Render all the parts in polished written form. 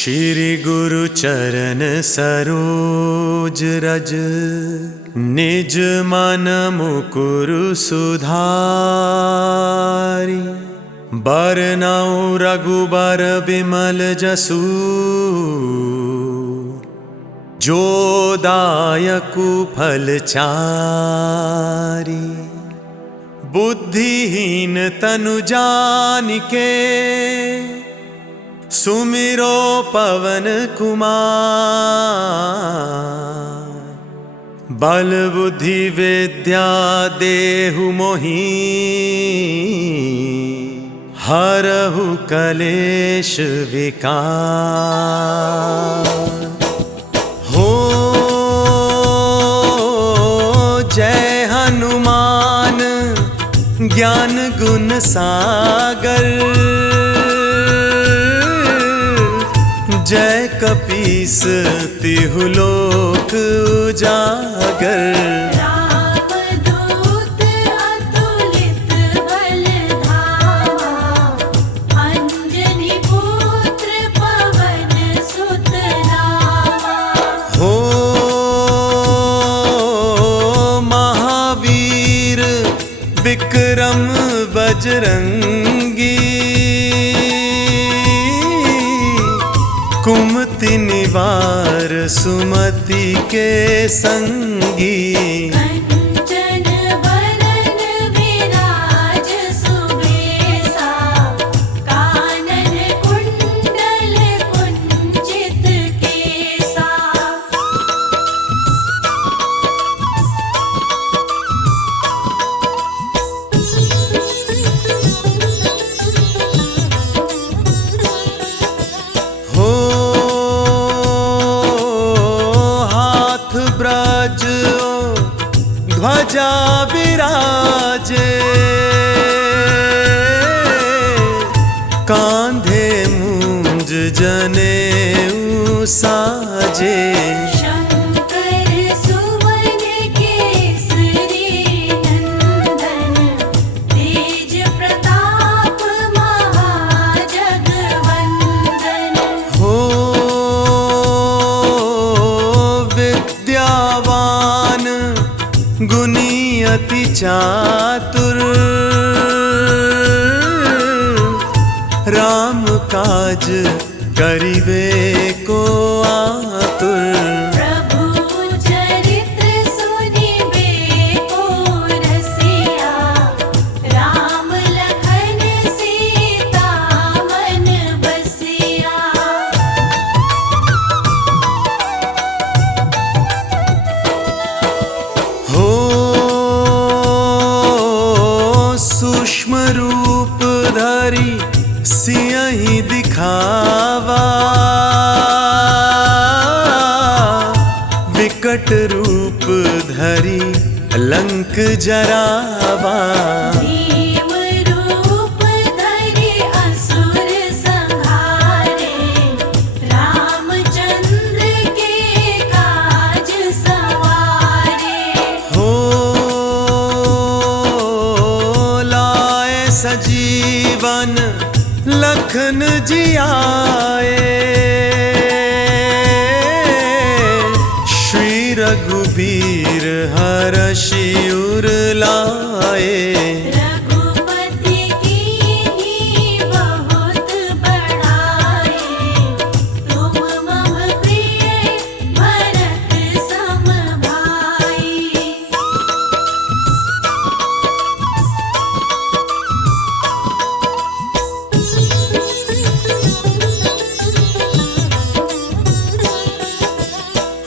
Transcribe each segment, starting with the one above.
श्री गुरु चरण सरोज रज, निज मन मुकुरु सुधारि। बरनउँ रघुबर बिमल जसु, जो दायकु फल चारि। बुद्धिहीन तनु जानिके, सुमिरो पवन कुमार। बल बुद्धि विद्या देहु मोहि, हरहु कलेश विकार। हो जय हनुमान ज्ञान गुण सागर, जय कपीस तिहु लोक उजागर। रामदूत अतुलित बल धामा, अंजनी पुत्र पवन सुत नामा। हो महावीर विक्रम बजरंगी, कुमति निवार सुमति के संगी। कंचन बरन विराज सुबेसा, कानन कुंडल कुंचित केसा। ब्रज ध्वजा विराजे, कांधे मूंज जनेऊ साजे। शंकर सुवन केसरी नंदन, तेज प्रताप महाजगवंदन। हो विद्यावान गुणी अति चातुर, राम काज करिवे को आतुर। प्रभु चरित्र सुनिबे को रसिया, राम लखन सीता मन बसिया। हो सूक्ष्म रूप धरि सियहि दिखावा, विकट रूप धरि लंक जरावा। भीम रूप धरि असुर संहारे, रामचंद्र के काज सवारे। हो लाए सजीवन लखन जियाए, श्री रघुबीर हरषि उर लाए। रघुपति कीन्ही बहुत बड़ाई, तुम मम प्रिय भरत सम भाई।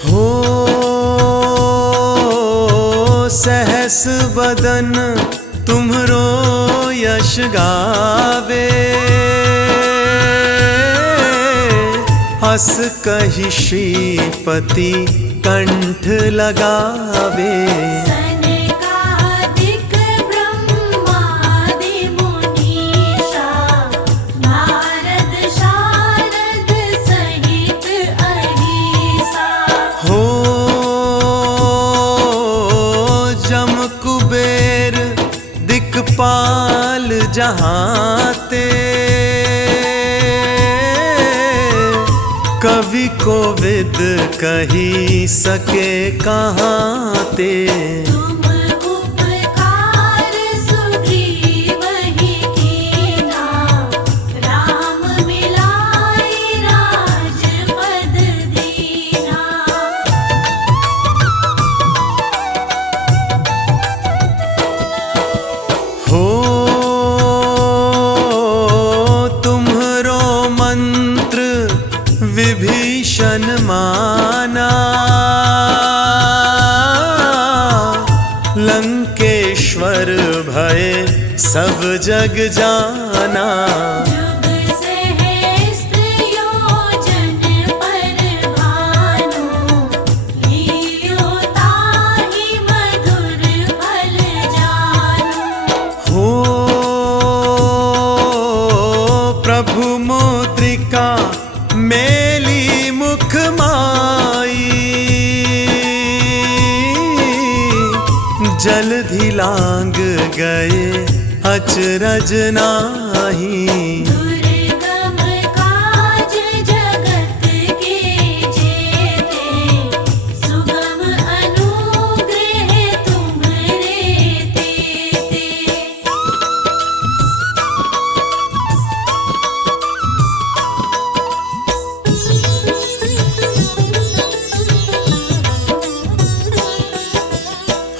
हो सहस बदन तुम्हरो यश गावे, हस कहि श्रीपति कंठ लगावे। सनकादिक ब्रह्मादि मुनीषा, नारद शारद सहित अहीसा। हो जम कुबेर दिक्पाल जहाते, कवि कोविद कही सके कहाँ ते। तुम उपकार सुग्रीव ही कीना, राम मिलाई राजपद दीना। हो तुम्हरो मंत्र विभीषण माना, लंकेश्वर भय सब जग जाना। जुग सहस्त्र योजन पर भानु, लील्यो ताहि मधुर फल जानु। हो प्रभु मुद्रिका मेली मुख माई, जलधि लांग गए अचरज नाही। दुर्गम काज जगत के जेते, सुगम अनुग्रह तुम्हरे तेते।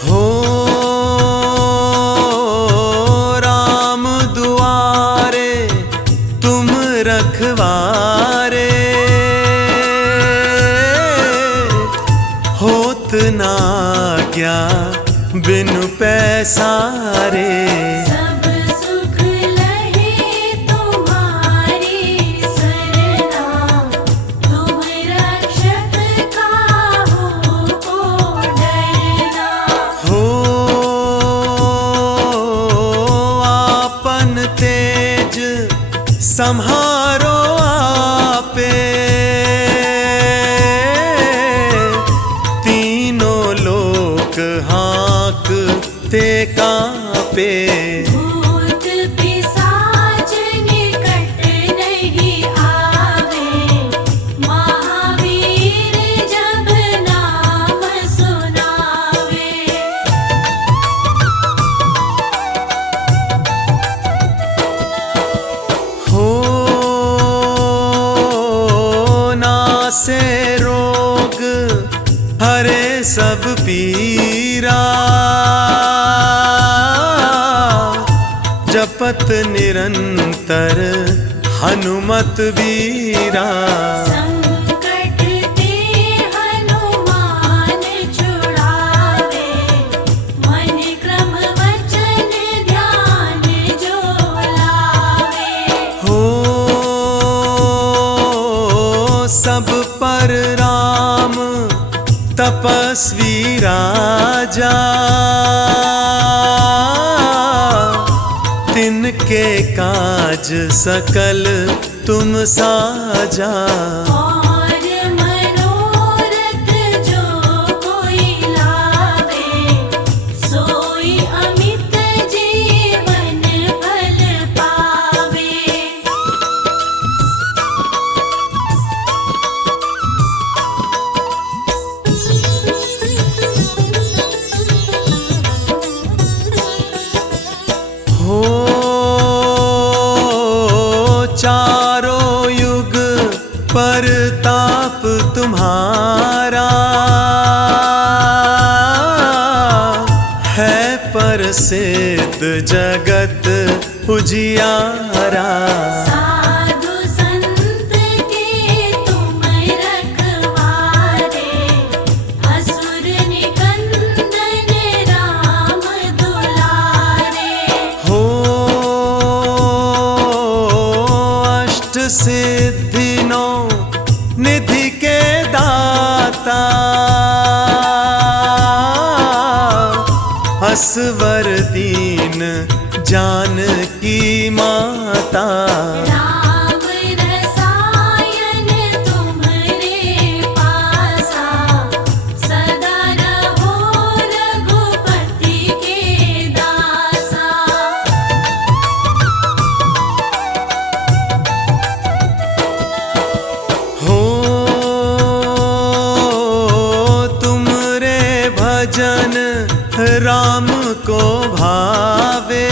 हो राम दुआरे तुम रखवारे, होत ना क्या बिनु पैसारे। सब सुख लहे तुम्हारी सरना, तुम रक्षक काहू को डरना। हो आपन तेज सम्हारो आपे, तीनों लोक हाँकते कांपे। भूत पिशाच निकट नहीं आवे, महावीर जब नाम सुनावे। हो नासे रोग हरे सब पीरा, जपत निरंतर हनुमत बीरा। संकट ते हनुमान छुड़ावे, मन क्रम वचन ध्यान जो लावे। हो सब पर राम तपस्वी राजा, तिनके काज सकल तुम साजा। और मनोरथ जो कोई लावे, सोई अमित जीवन फल पावे। हो चारों युग परताप तुम्हारा, है प्रसिद्ध जगत उजियारा। साधु संत के तुम रखवारे, असुर निकंदन राम दुलारे। हो अष्ट सिद्धि नौ निधि के दाता, असवर दीन जानकी माता। राम रसायन तुम्हरे पासा, सदा रहो रघुपति के दासा। हो भजन राम को भावे,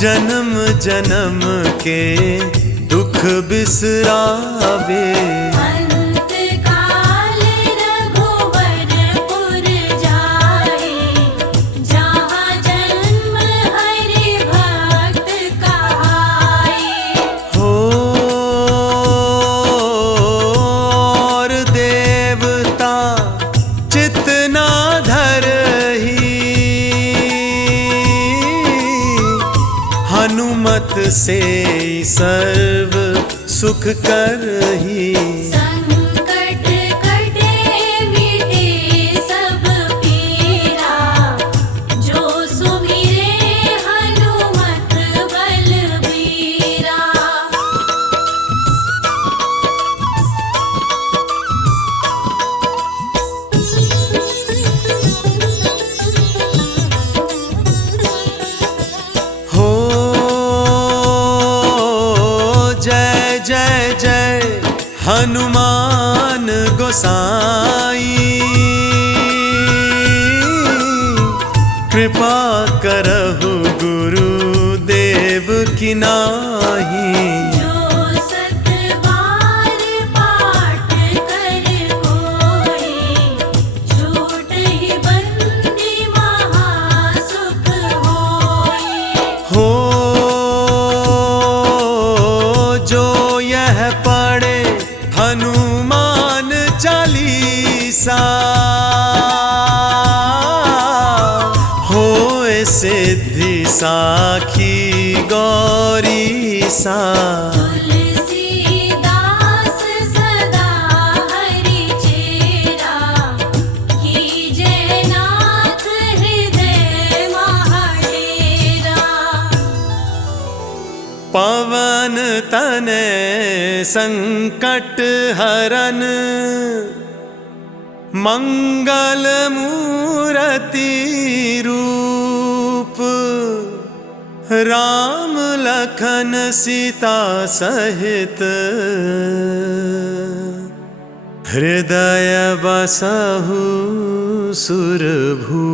जन्म जन्म के दुख बिसरावे। अंत काल रघुवरपुर जाए, जहाँ जन्म हरि भक्त कहाए। हो और देवता चितना धरही, हनुमत से सर्व सुख करही। संकट कटे मिटे सब पीरा, जो सुमिरे हनुमत बलबीरा। हो जय जय जय हनुमान गोसाई, कृपा करहु गुरुदेव की नाहीं। जो सत बार पाठ कर कोई, छूटहि बंदी महासुख होई। हो जो यह पढ़े हनुमान चालीसा, होए सिद्धि साखी गौरीसा। तुलसीदास सदा हरि चेरा, कीजे नाथ हृदय महाडेरा। पवन तनय संकट हरन, मंगल मूरति रूप। राम लखन सीता सहित, हृदय बसहु सुरभूप।